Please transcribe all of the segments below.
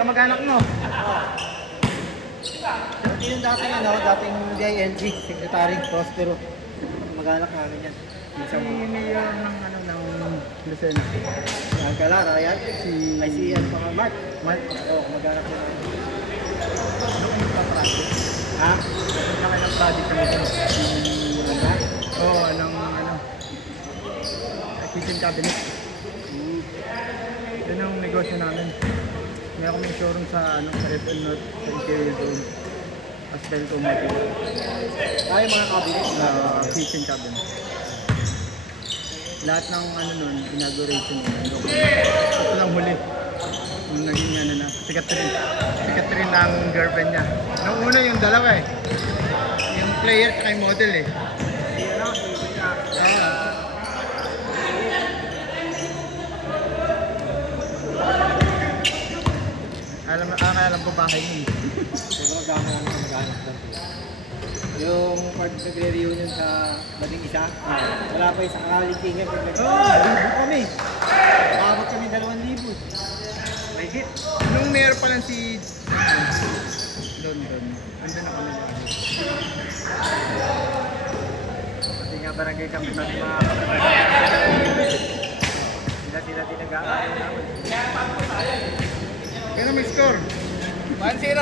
Kamag-anak mo. Yung dating DILG, Secretary Prospero. Mag-anak namin yan. Si Mayor ng Lucena. Si Alcala, Ryan. Si Mark. Mark. Oo, mag-anak na namin. Doon yung pa-project. Ha? Doon na kayo ng project kami doon. Oo, kitchen cabinet. Yun ang negosyo namin. May ako may showroom sa Red North, sa Imperial Zone. Asbel Automotive. Ay, mga cabinet. Kitchen cabinet. Lahat ng inauguration ito lang huli. Yung naging sikat rin ang girlfriend niya. Nung una yung dalawa eh. Yung player at yung model eh. Alam ko bahay niya. Siguro mag-anak doon. Yung part nagre-reunion sa Bading Isa, wala pa yung sa kakalitingan. Libo kami. Abot kami 2,000. May hit. Nung mayor pa lang si Don. Andun ako na lang. Pati nga barangay kami pati mga sila tinag-aaraw namin. Kaya may score? 1-0.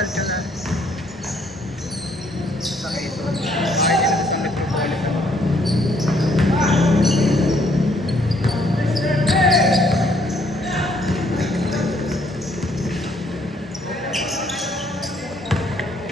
Alcala. Sa Quezon. Bakit nila sa Metropolitan?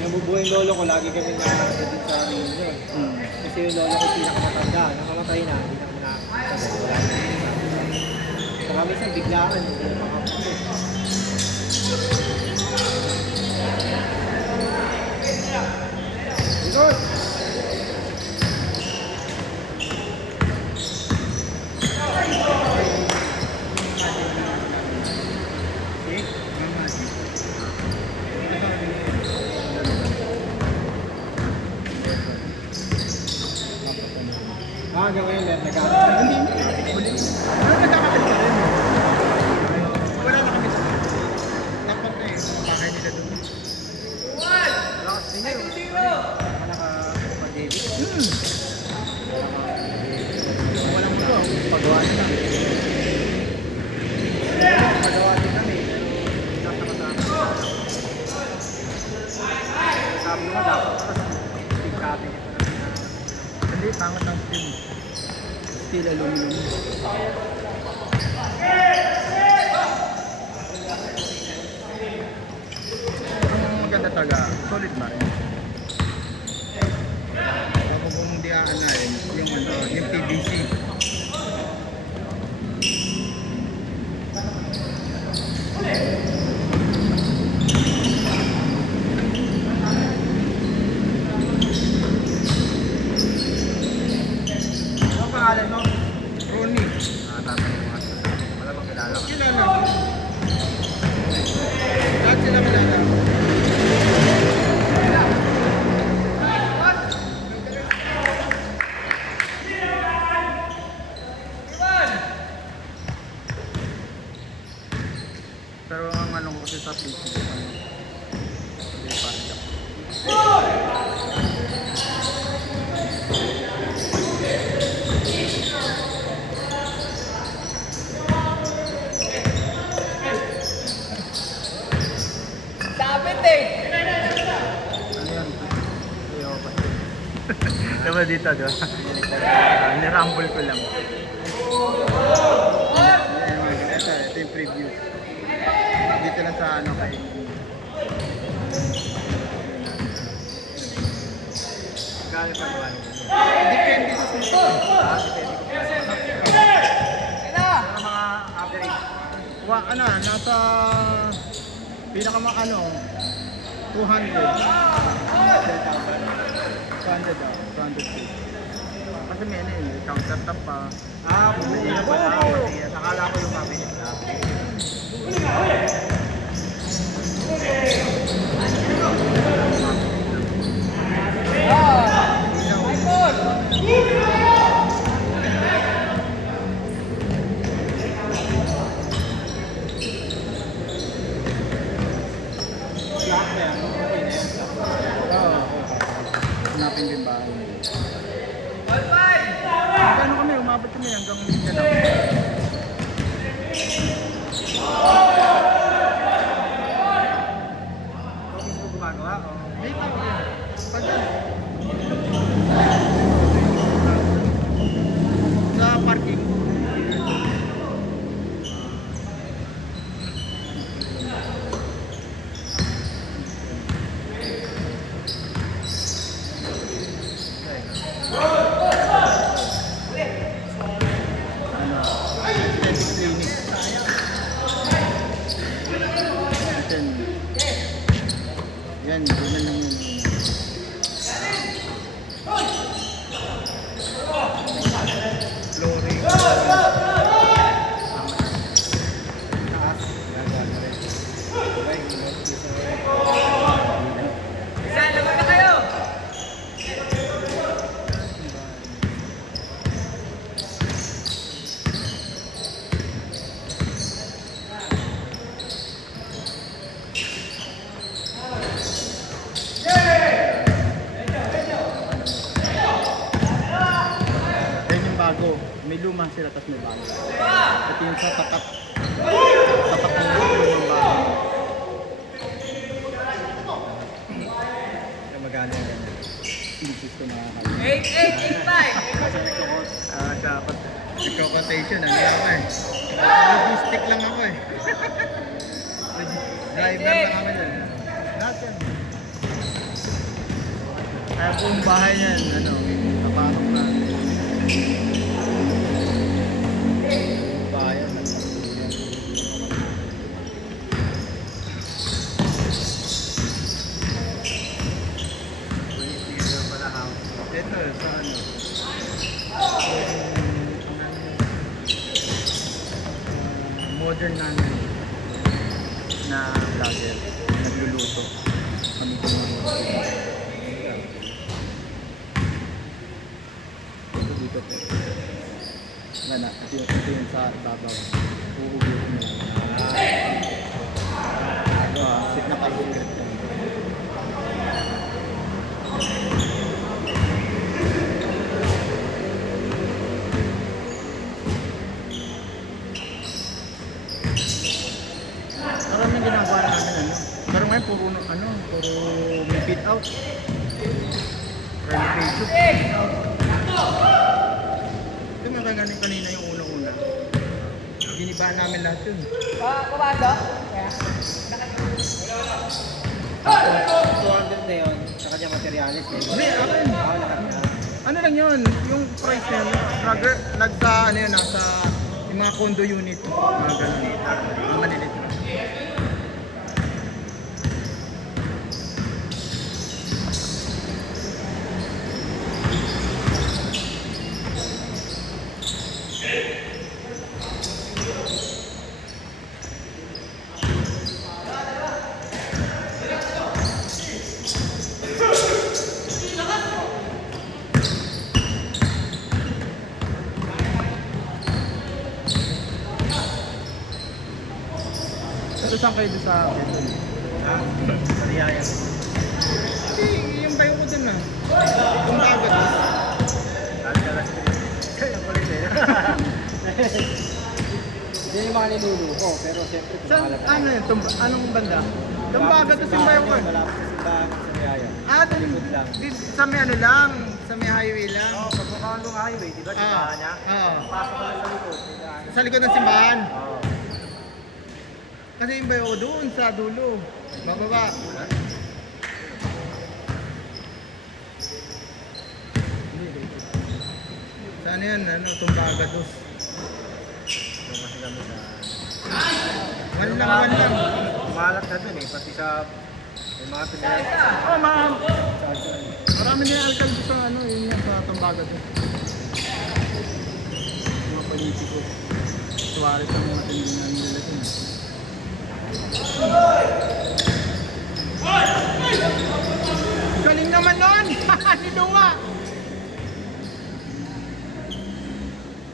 Nabubuhay yung lolo ko, lagi kami nakakita din sa reunion. Kasi yung lolo ko pinakamatanda, nakamatay na, hindi na kami nakakita. Saka minsan biglaan, hindi na makapagod. Good! Gawin yan, nagkakaroon. Hindi. Nagkakaroon pa rin. Wala na kami. Takot na eh. Sa bahay nila doon. Lakas din yun. Naka-David. Wala mo to. Pagawa na lang. Pagawa din kami. Nasa kasama. Sabi mo, dapat team cabinet na lang. Hindi, pangat ng team. Steel aluminum. Ang maganda talaga, solid ba rin? Bago kung hindi aanahin, yung PVC. Ano pangalan mo? Ronnie. Wala bang kilala ko? Kilala. Lahat sila kilala. Pero ang ko kasi sa Facebook, hindi pa rin ako. Diba dito, diba? Nirumble ko lang. Ito yung preview. Dito lang sa kay... Gano'n pa gawa nyo? Depende sa sensor. Ano mga average? Nasa... Pinaka 200. 200. Kasi may countertop pa. Bumili na pala ako. Nakala ko yung cabinet na. hanapin din bahay. Ano kami, umabot kami hanggang Mindanao. Ikaw mismo gumagawa o? May tao yan. Pag sa parking. Ano? Aesthetic clinic. Yan. Yan, ganun lang yun. Flooring. Taas. Gagano rin. Okay, Yan yung bago. May luma sila, tapos may bago. Ito yung sa tapat. Tapat ng lumang bago. Kaya magano yan. Hindi gusto makakalimutan. Dapat. Nagko-quotation, ano ako eh. Logistic lang ako eh. Driver lang kami dyan. Lahat yan. Kaya buong bahay niyan, ano, napasok na. Bayan. Ito, sa ano. Modern na vlogger. Nagluluto. Kami ko dito po. Wala, ito yung sa babaw. Uubusin mo. Sit na carbohydrate ka. Maraming ginagawa namin ano. Pero ngayon puro may fit out. Renovation. Ito nga ganin kanina yung una-una. Ginibaan namin lahat yun. Pumasok? Kaya? 200 na yun. Sa kanya materialis eh. Hindi, akin. Lahat na. Ano lang yun, yung price niya, nagsa, ano yun, nasa yung mga condo unit. Mga ganun. Ang malilit. Pero saan kayo doon sa Quezon? Mariyaya. Hindi, yung bayo ko dun ah. Yung bago doon. Kaya kulit eh. Hindi yung mga niluluko, pero siyempre Saan, kumakalata. ano yun? Anong banda? Yung bago doon sa bayo ko eh. Malapit sa simbahan sa Mariyaya. Doon, Likod lang. sa may ano lang, sa may highway lang. Oo, pagbukaan ng highway, di ba? Simbahan niya? Oo. Pasok ka lang sa likod. Sa likod ng simbahan. Oo. Kasi yung bayo ko doon sa dulo. Bababa. Sa ano yan? Ano? Tumbaga dos. Doon kasi kami sa... One lang. Kumalat na dun eh, pati sa... May mga pinag... Oh, ma'am. Sa Marami din yung alkalde sa ano, yun yan sa Tumbaga dos. Mga politiko. Suwaris ang mga tinignan nila dun. Galing naman nun! Ni Dua!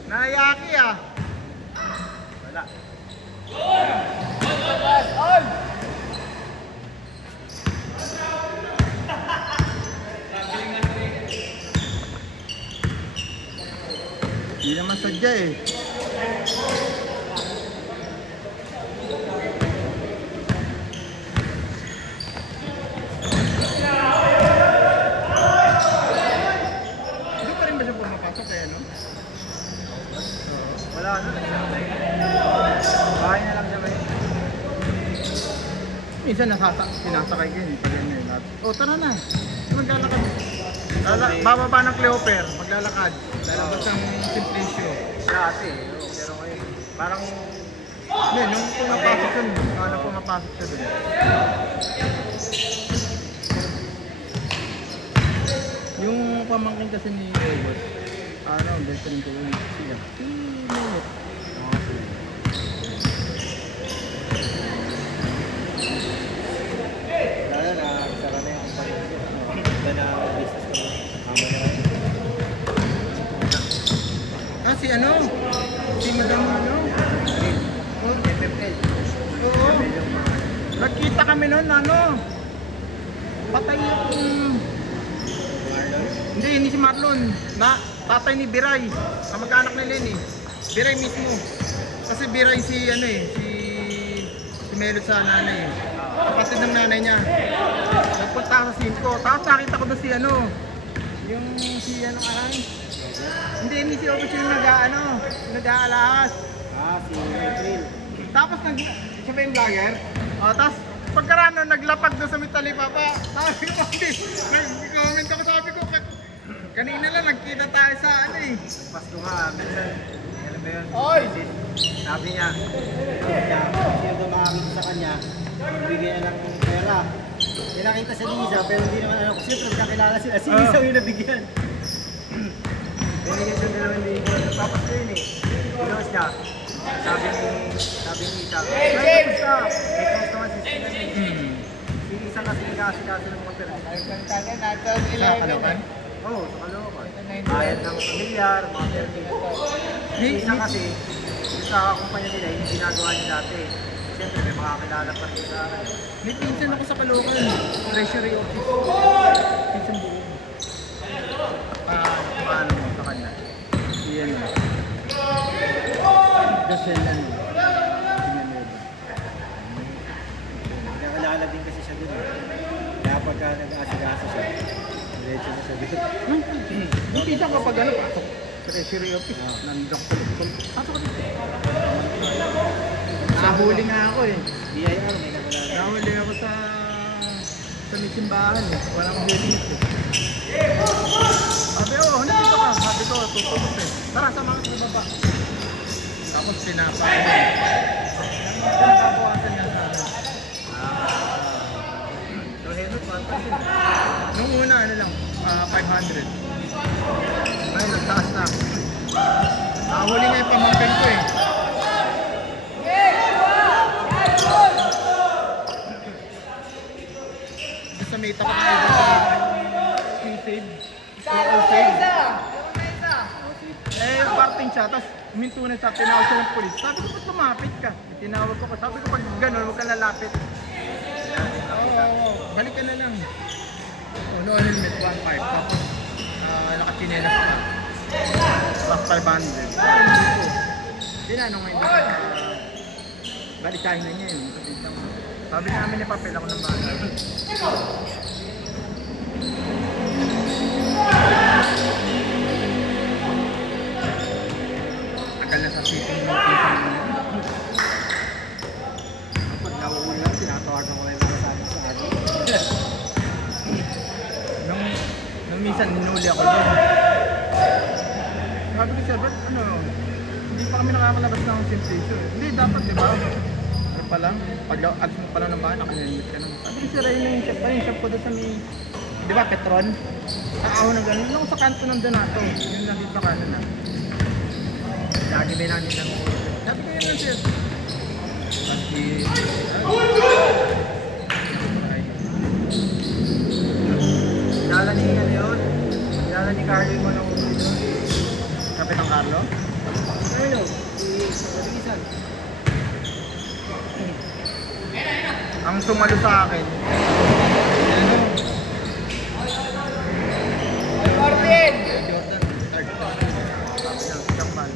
Nayaki ah! Wala. Hindi naman sadya eh. Hindi pa rin ba siya pumapasok kaya no? Wala ano, bahay na lang siya may. Minsan sinasakay ko yun. Pag yan eh. Oh, tara na. Maglalakad. Bababa ng Cleoper. Maglalakad. Lalabas ng Simplicio. Dati, pero ngayon, parang Hindi, nung pumapasok siya. Nung pumapasok siya dun. Yung pamangkin kasi ni Robert, best friend ko yun. Siya. Si Lilith. lalo na, sara na yung pag-ibig. Iba na business ko. Tama na. Ah, si ano? Si Madam ano? Oh, FFL. oo. Nagkita kami noon, ano? Patay yung... Marlon. Hindi si Marlon. Tatay ni Biray. Kamag-anak ni Lenny. Biray mismo. Kasi Biray si ano eh, si Melot sa nanay eh. Kapatid ng nanay niya. Nagpunta ako sa 5. Tapos nakita ko doon si ano, yung si ano aray. Hindi, si Obos yung nag-aalahas. Si April. Tapos siya ba yung vlogger? Tapos pagkarano naglapag doon sa Mitali Papa. Sabi ko, nag-comment ako, sabi ko, kanina lang nagkita tayo sa ano eh. Pasko nga, minsan, alam mo yun? Oy! Sabi niya, sino daw makakita sa kanya, bibigyan niya ng pera. May nakita si Lisa, pero hindi naman ano, kasi nagkakilala sila. Si Lisa yung nabigyan. Binigyan siya ng 2,000. Tapos ko yun eh. Pinost niya. Sabi ni Lisa, Hey, "Ay, James!" kamusta?" May post naman si Sina eh. Si Lisa kasi nagkasikaso ng mga pera. Sa Kalapan? Oo, sa Caloocan. Bayad ng pamilyar, mga permit. Si Lisa kasi, sa kumpanya nila, yung ginagawa niya dati. Siyempre, may makakilala pa rin sa akin. May pinsan ako sa Caloocan. Treasury office. Pinsan buo. Paano mo sa kanya? Iyan mo. Dasel ano. Nakilala din kasi siya dun. Kaya pagka nag-aasikaso siya, diretso na siya dun. Yung pinsan ko pag ano, pasok. Treasury office. Nandun ko. Pasok ko dito. Nahuli nga ako eh. BIR, may nakilala. Nahuli ako sa may simbahan eh. Walang healing eh. Sabi, nandito ka. Sabi ko, tutulog eh. Tara, sama ka sa baba. Tapos pinapakain. Pinapabawasan niya sa ano. So, Henry, kwantas yun. Nung una, ano lang, 500. Ngayon, nagtaas na. Nahuli nga yung pamangkin ko eh. Sa may takot na iba sa Q-Save. Parting siya, tapos huminto na siya, tinawag siya ng polis. Sabi ko, ba't lumapit ka? Tinawag ko, sabi ko, pag gano'n, huwag ka lalapit. Balik ka na lang. No helmet, 1.5. Tapos, nakachinelas na. Plus 500. Dinano ngayon. Balikahin na niya yun. Sabi namin ni Papel ako ng bahay. Tagal na sa sitting mo. Pag nauuli lang, tinatawagan ko lang yung mga sabi sa akin. Nung minsan, ninuli ako doon. Sabi ko siya, ba't hindi pa kami nakakalabas ng sensation. Hindi, dapat, di ba? Ano pa lang, pag alis mo pa lang ng bahay, nakalimit ka naman. Sabi ko siya, yung shop ko doon sa may, di ba, Petron? Ako na gano'n, lang sa kanto ng Donato. Yung nandito ka na. Lagi may namin ng sabi ko yun lang siya. Pasti, Kilala ni ano yun? Kilala ni Carlo yung mga ulo doon. Kapitang Carlo. Ano? Si Mabilisan. Ang sumalo sa akin. Ano? Martin! Jordan, third class. Sabi niya, siyang ban.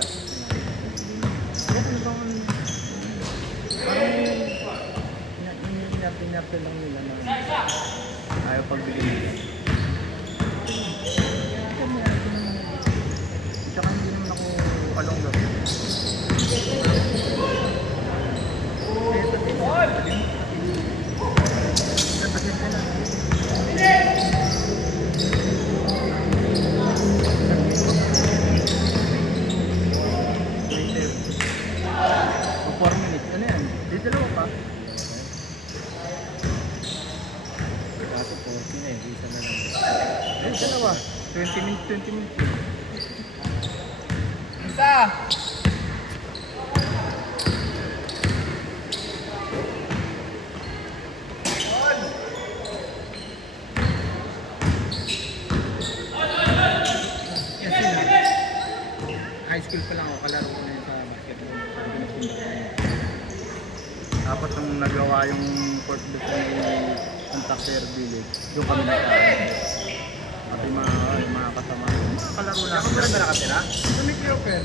30 minutes, 20 minutes. Isa. Yes, yun. High school pa lang ako, kalaro ko na yun sa basketball. Sabi na punta ko. Tapos nung nagawa yung court doon sa Santa Fer Village, doon kami nagkaroon. At yung mga kasama. Kalaro na ako. Saan ba nakatira? Sa Mickey Open.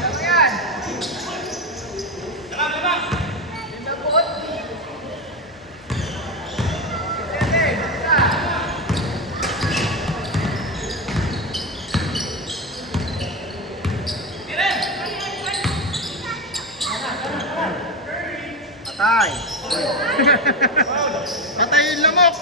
Ano yan? Pinabot. Sete. Isa. Patay. Patay yung lamok!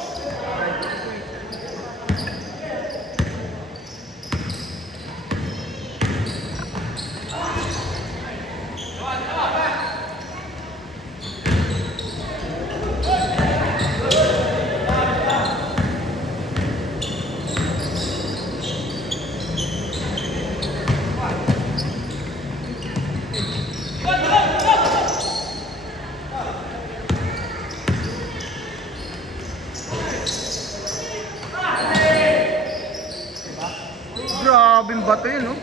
Grabing bato yun, no?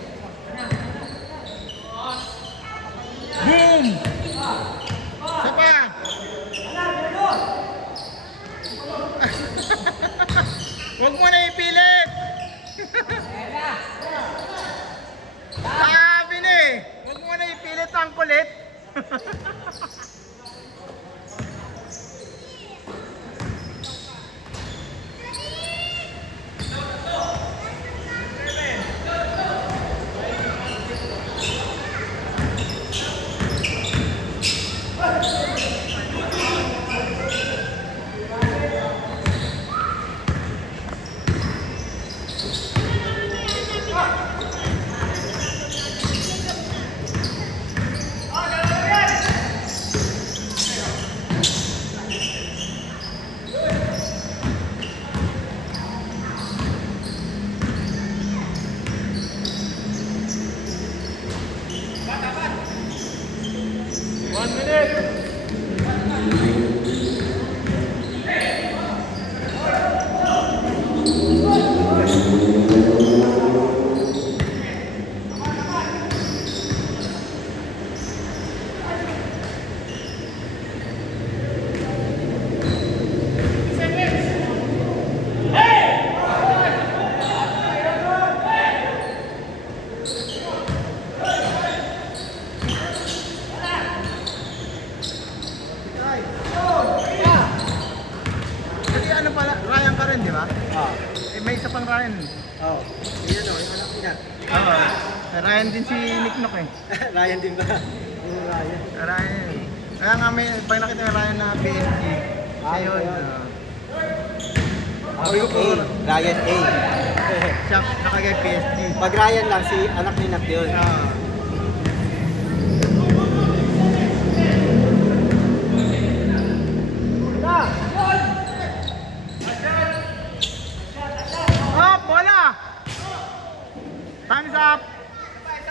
Boom! Isa pa! Huwag mo na ipilit! Sabi na eh! Huwag mo na ipilit ang kulit! Kasi ano pala, Ryan ka rin, di ba? Ah. Eh, may isa pang Ryan. Oh. Yan o, yung anak niya. Oo. Ryan din si Nick Nock eh. Ryan din ba? Yung Ryan. Ryan. Kaya nga may, pag nakita yung Ryan na PSG, siya yun. yun. Yung A. Ryan A. Siya nakagay PSG. Pag Ryan lang, si anak ni Nak yun.